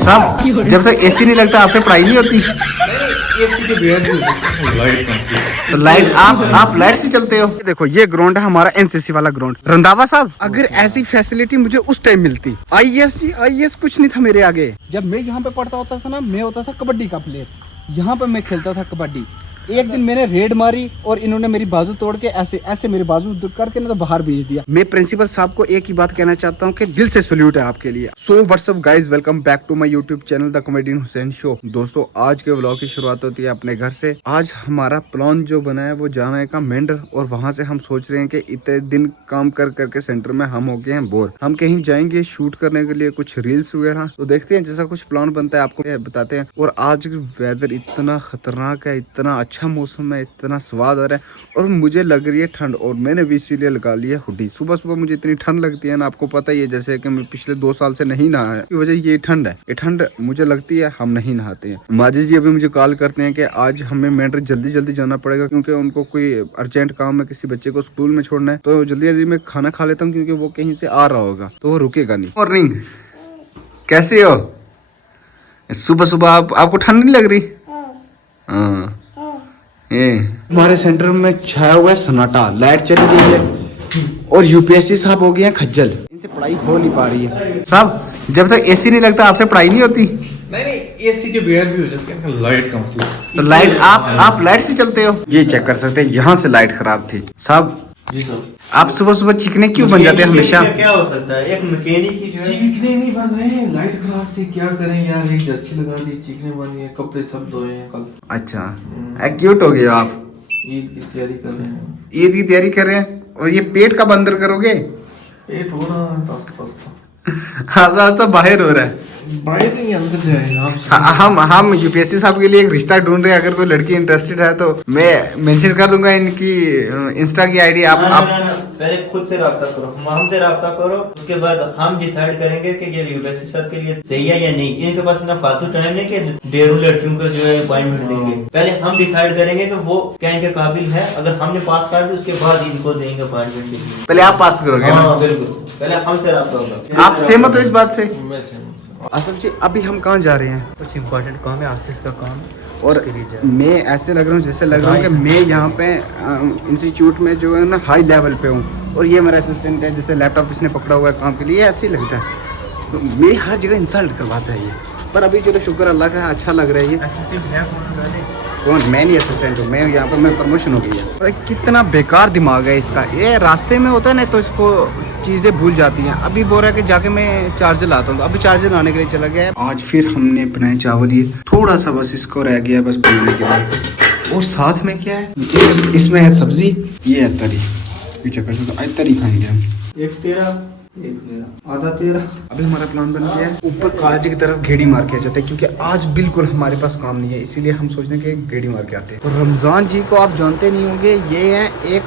साहब जब तक एसी नहीं लगता आपसे पढ़ाई नहीं होती। एसी के बगैर लाइट तो लाइट आप लाइट से चलते हो। देखो ये ग्राउंड है हमारा एनसीसी वाला ग्राउंड। रंधावा साहब अगर ऐसी फैसिलिटी मुझे उस टाइम मिलती। आईएएस कुछ नहीं था मेरे आगे। जब मैं यहाँ पे पढ़ता होता था ना, मैं होता था कबड्डी का प्लेयर। यहाँ पे मैं खेलता था कबड्डी। एक दिन मैंने रेड मारी और इन्होंने मेरी बाजू तोड़ के ऐसे मेरी बाजू करके ना तो बाहर भेज दिया। मैं प्रिंसिपल साहब को एक ही बात कहना चाहता हूँ कि दिल से सल्यूट है आपके लिए। So whatsapp guys, welcome back to my YouTube channel the comedian Hussain show. दोस्तों आज के व्लॉग की शुरुआत होती है अपने घर से। आज हमारा प्लान जो बना है वो जाने का मेंढर, और वहाँ से हम सोच रहे हैं कि इतने दिन काम कर करके सेंटर में हम हो गए हैं बोर। हम कहीं जाएंगे शूट करने के लिए कुछ रील्स वगैरह। तो देखते हैं जैसा कुछ प्लान बनता है आपको बताते हैं। और आज वेदर इतना खतरनाक है, इतना अच्छा मौसम में इतना स्वाद आ रहा है और मुझे लग रही है ठंड। और मैंने भी इसीलिए लगा लिया हुडी। सुबह सुबह मुझे इतनी ठंड लगती है ना, आपको पता ही है, जैसे कि मैं पिछले 2 साल से नहीं नहाया है। वजह ये ठंड है। ये ठंड मुझे लगती है हम नहीं नहाते हैं। माजी जी अभी मुझे कॉल करते हैं कि आज हमें मेंढर जल्दी जल्दी जाना पड़ेगा क्योंकि उनको कोई अर्जेंट काम है, किसी बच्चे को स्कूल में छोड़ना है। तो जल्दी जल्दी मैं खाना खा लेता हूँ क्योंकि वो कहीं से आ रहा होगा तो वो रुकेगा नहीं। मॉर्निंग, कैसे हो? सुबह सुबह आपको ठंड नहीं लग रही? हाँ। ये हमारे सेंटर में छाया हुआ है सन्नाटा। लाइट चली गई है और यूपीएससी साहब हो गए हैं खज्जल। इनसे पढ़ाई हो नहीं पा रही है। साहब जब तक एसी नहीं लगता आपसे पढ़ाई नहीं होती। नहीं एसी के बगैर भी हो जाती है लाइट का मसला। तो लाइट आप लाइट से चलते हो। ये चेक कर सकते हैं, यहाँ से लाइट खराब थी। साहब जी साहब, आप सुबह सुबह चिकने क्यों बन जाते हैं हमेशा? क्या हो सकता है, एक मैकेनिक की जो है चिकने नहीं बन रहे हैं, लाइट खराब थी। क्या करें यार, एक जर्सी लगा दी, चिकने बन गए, कपड़े सब धोए हैं कल। अच्छा क्यूट हो गए हो आप। ईद की तैयारी कर रहे हैं। ईद की तैयारी कर रहे हैं और ये पेट कब अंदर करोगे? पेट हो रहा है आस्ता बाहर हो रहा है। बाहर नहीं अंदर जाएगा। हम यूपीएससी साहब के लिए एक रिश्ता ढूंढ रहे हैं। अगर कोई लड़की इंटरेस्टेड है तो मैं मेंशन कर दूंगा इनकी इंस्टा की आईडी। आप पहले खुद से रब्ता करो, हमसे रब्ता करो, उसके बाद हम डिसाइड करेंगे कि ये यूपीएससी साहब के लिए सही है या नहीं। इनके पास इतना फालतू टाइम नहीं कि डेढ़ लड़कियों को जो है अपॉइंटमेंट देंगे। पहले हम डिसाइड करेंगे कि वो क्या इनके काबिल है। अगर हमने पास कर दिया उसके बाद इनको देंगे अपॉइंटमेंट देंगे। पहले आप पास करोगे ना? बिल्कुल, पहले हमसे रब्ता होगा। आप सहमत हो इस बात से? मैं सहमत हूं। आसफ जी अभी हम कहाँ जा रहे हैं? कुछ इम्पोर्टेंट काम है, ऑफिस का काम। और मैं ऐसे लग रहा हूँ जैसे लग रहा हूँ कि मैं यहाँ पे इंस्टीट्यूट में जो है ना हाई लेवल पे हूँ और ये मेरा असिस्टेंट है जैसे लैपटॉप इसने पकड़ा हुआ है काम के लिए। ऐसे ही लगता है तो मैं हर जगह इंसल्ट करवाता है ये। पर अभी चलो शुक्र अल्लाह का अच्छा लग रहा है ये। असिस्टेंट है कौन? मैं नहीं असिस्टेंट हूँ, मैं यहाँ पे मैं प्रमोशन हो गई है। तो कितना बेकार दिमाग है इसका। ये रास्ते में होता है ना तो इसको चीज़ें भूल जाती हैं। अभी बोल रहा है कि जाके मैं चार्जर लाता हूँ। अभी चार्जर लाने के लिए चला गया है। आज फिर हमने बनाए चावल, ये थोड़ा सा बस इसको रह गया बस बनाने के बाद। और साथ में क्या है इसमें है सब्जी, ये है तरी। पीछे कर सकते तरी खाएंगे हम। एक तेरा एक मेरा आधा तेरा। अभी हमारा प्लान बन गया है ऊपर कॉलेज की तरफ घेड़ी मार के जाते हैं क्योंकि आज बिल्कुल हमारे पास काम नहीं है, इसीलिए हम सोचते हैं कि घेड़ी मार के आते हैं। तो रमजान जी को आप जानते नहीं होंगे, ये हैं एक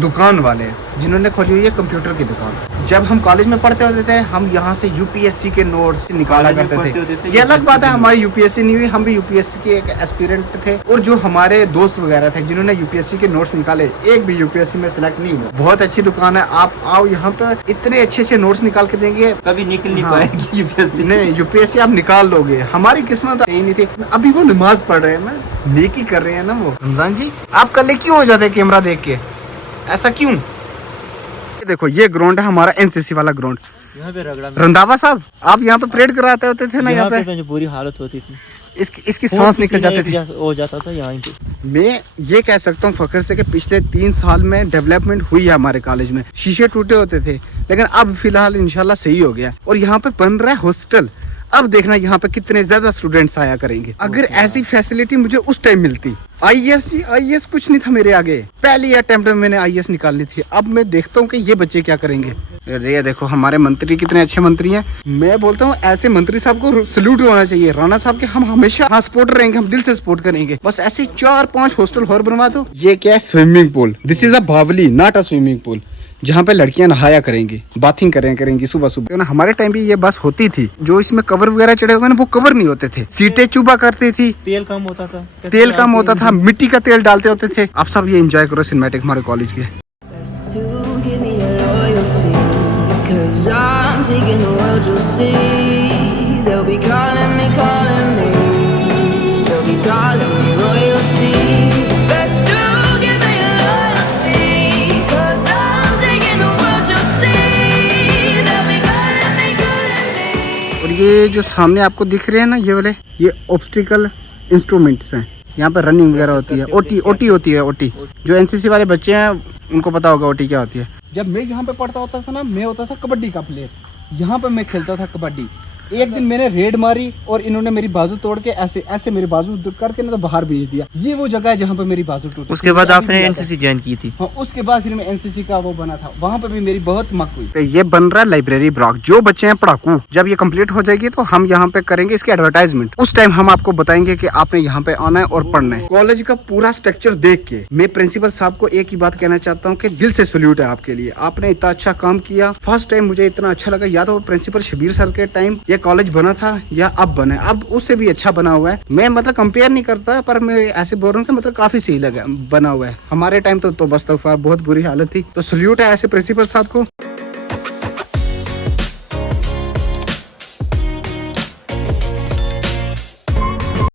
दुकान वाले जिन्होंने खोली हुई है कंप्यूटर की दुकान। जब हम कॉलेज में पढ़ते होते थे हम यहाँ से यूपीएससी के नोट्स निकाला करते थे। ये अलग बात है हमारी यूपीएससी नहीं हुई, हम भी यूपीएससी के एक एस्पिरेंट थे। और जो हमारे दोस्त वगैरह थे जिन्होंने यूपीएससी के नोट्स निकाले, एक भी यूपीएससी में सिलेक्ट नहीं हुआ। बहुत अच्छी दुकान है, आप आओ यहाँ पे, इतने अच्छे अच्छे नोट्स निकाल के देंगे, कभी निकल नहीं पाएगी यूपीएससी। नहीं यूपीएससी आप निकाल लोगे। हमारी किस्मत यही नहीं थी। अभी वो नमाज पढ़ रहे हैं ना, नेकी कर रहे हैं ना वो। रमजान जी आप कल क्यों हो जाते कैमरा देख के, ऐसा क्यों? देखो ये ग्राउंड है हमारा एनसीसी वाला ग्राउंड। यहाँ पे रगड़ा रंधावा साहब आप यहाँ पे परेड कराते होते थे ना? यहाँ पे जो बुरी हालत होती थी, इसकी सांस निकल जाती थी। हो जाता था यहाँ पे। मैं ये कह सकता हूँ फख्र से कि पिछले 3 साल में डेवलपमेंट हुई है हमारे कॉलेज में। शीशे टूटे होते थे लेकिन अब फिलहाल इंशाल्लाह सही हो गया। और यहाँ पे बन रहा है हॉस्टल। अब देखना यहाँ पे कितने ज्यादा स्टूडेंट्स आया करेंगे। अगर ऐसी फैसिलिटी मुझे उस टाइम मिलती। आईएएस कुछ नहीं था मेरे आगे। पहली अटेम्प्ट में मैंने आईएएस निकालनी थी। अब मैं देखता हूँ कि ये बच्चे क्या करेंगे। ये देखो हमारे मंत्री कितने अच्छे मंत्री हैं। मैं बोलता हूँ ऐसे मंत्री साहब को सल्यूट होना चाहिए। राणा साहब के हम हमेशा सपोर्ट रहेंगे, हम दिल से सपोर्ट करेंगे। बस ऐसे 4-5 हॉस्टल और बनवा दो। ये क्या है? Swimming pool. This is a बावली, नॉट अ स्विमिंग पूल, जहाँ पे लड़कियां नहाया करेंगी, बाथिंग करेंगी सुबह सुबह। ना हमारे टाइम भी ये बस होती थी। जो इसमें कवर वगैरह चढ़े हुए ना वो कवर नहीं होते थे। सीटें चुभा करती थी, तेल कम होता था, मिट्टी का तेल डालते होते थे। आप सब ये एंजॉय करो सिनेमैटिक हमारे कॉलेज के। I'm taking the world, you'll see. They'll be calling me ये जो सामने आपको दिख रहे हैं ना ये वाले, ये ऑब्स्टिकल इंस्ट्रूमेंट्स हैं। यहाँ पर रनिंग वगैरह होती है, ओटी होती है। ओटी जो एनसीसी वाले बच्चे हैं उनको पता होगा ओटी क्या होती है। जब मैं यहाँ पे पढ़ता होता था ना, मैं होता था कबड्डी का प्लेयर। यहाँ पे मैं खेलता था कबड्डी। एक दिन मैंने रेड मारी और इन्होंने मेरी बाजू तोड़ के ऐसे ऐसे मेरी बाजू करके ना तो बाहर भेज दिया। ये वो जगह है जहाँ पे मेरी बाजू टूटी। उसके बाद आपने एनसीसी ज्वाइन की थी? हाँ, उसके बाद फिर मैं एनसीसी का वो बना था, वहाँ पे भी मेरी बहुत मक हुई। तो ये बन रहा है लाइब्रेरी ब्लॉक। जो बच्चे हैं पढ़ाकू, जब ये कंप्लीट हो जाएगी तो हम यहाँ पे करेंगे इसकी एडवर्टाइजमेंट। उस टाइम हम आपको बताएंगे कि आपने यहाँ पे आना है और पढ़ना है। कॉलेज का पूरा स्ट्रक्चर देख के मैं प्रिंसिपल साहब को एक ही बात कहना चाहता हूँ कि दिल से सल्यूट है आपके लिए। आपने इतना अच्छा काम किया। फर्स्ट टाइम मुझे इतना अच्छा लगा, या तो प्रिंसिपल शबीर सर के टाइम ये कॉलेज बना था या अब बना है। अब उससे भी अच्छा बना हुआ है। मैं मतलब कंपेयर नहीं करता, पर मैं ऐसे बोल रहा हूँ कि मतलब काफी सही लगा बना हुआ है। हमारे टाइम तो बस बहुत बुरी हालत थी। तो सल्यूट है ऐसे प्रिंसिपल साहब को।